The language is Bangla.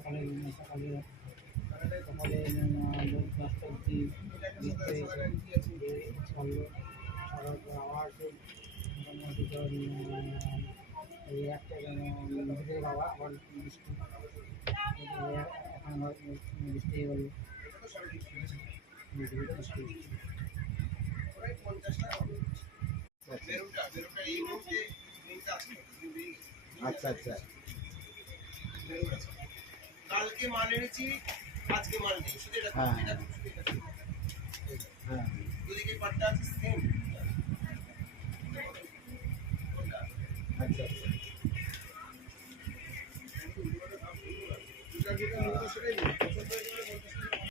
সকালে সকালে সকালে 10টা অবধি ছাড়লো, ছাড়ার পর আবার সেই মোটামুটি এই একটা ভিতরে বাবা আবার বৃষ্টি, এখন আবার বৃষ্টি হয়ে গেল, আচ্ছা আচ্ছা। কালকে মাল এনেছি, আজকে মাল নেই, শুধু এটা হ্যাঁ, দুদিকে পাটটা আছে সেম। আচ্ছা আচ্ছা।